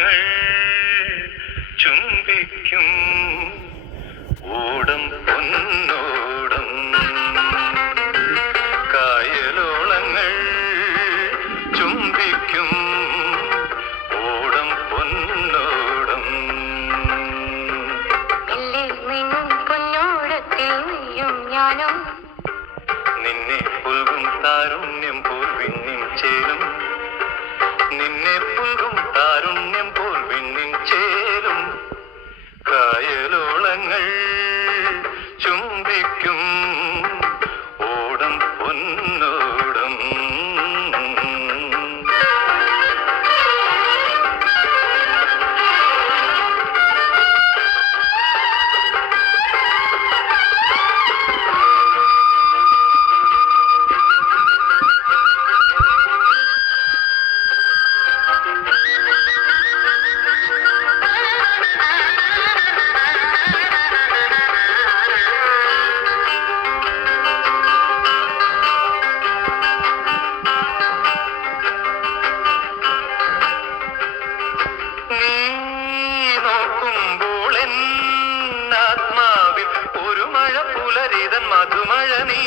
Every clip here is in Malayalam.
കായലോളങ്ങൾ ചുംബിക്കും ഓടം പൊന്നോടം. കായലോളങ്ങൾ ചുംബിക്കും ഓടം പൊന്നോടം. പൊന്നോടത്തിൽ നീയും ഞാനും നിന്നെ പുൽകും താരുണ്യം പോൽ വിണ്ണിൻ ചേരും. നിന്നെ പുൽകും താരുണ്യം പോൽ വിണ്ണിൻ ചേരും. കായലോളങ്ങൾ ചുംബിക്കും ഓടം പൊന്നോടം. മധുമഴ നീ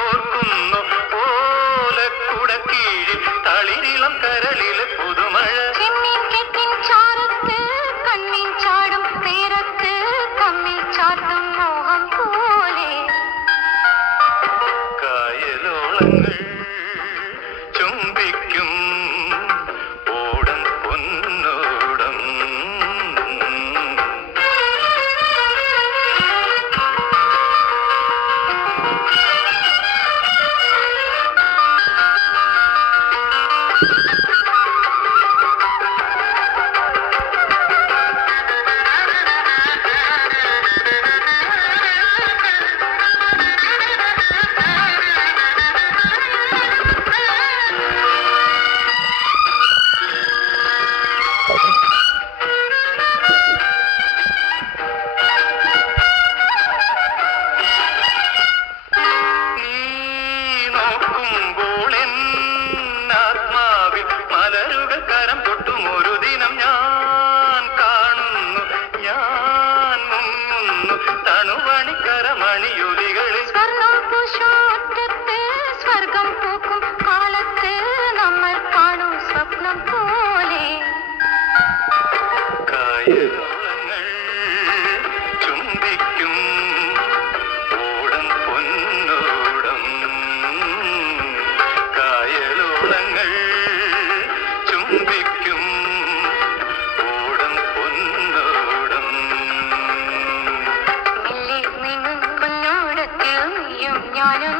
ഓർക്കുന്നു ഓലക്കുട കീഴിൽ തളിരിളം കരളിലെ പുതുമഴ. ചാരത്ത് കണ്ണിൻ ചാടും നേരത്ത് കമ്മിൽ ചാത്തും മോഹം പോലെ. കായലോളങ്ങൾ ചുംബിക്കും ഓടം പൊന്നോടം. മലരുകൾ കരം തൊട്ടും ഒരു ദിനം ഞാൻ കാണുന്നു. ഞാൻ മുങ്ങുന്നു തണുവണിക്കരമണിയൊലികളിൽ. സ്വർഗം പൂക്കും കാലത്ത് നമ്മൾ കാണും സ്വപ്നം പോലെ. കായലോളങ്ങൾ ചുംബിക്കും ഓടം പൊന്നോടം. കായലോളങ്ങൾ ചുംബിക്കും ഓടം പൊന്നോടം. പൊന്നോടത്തിൽ നീയും ഞാനും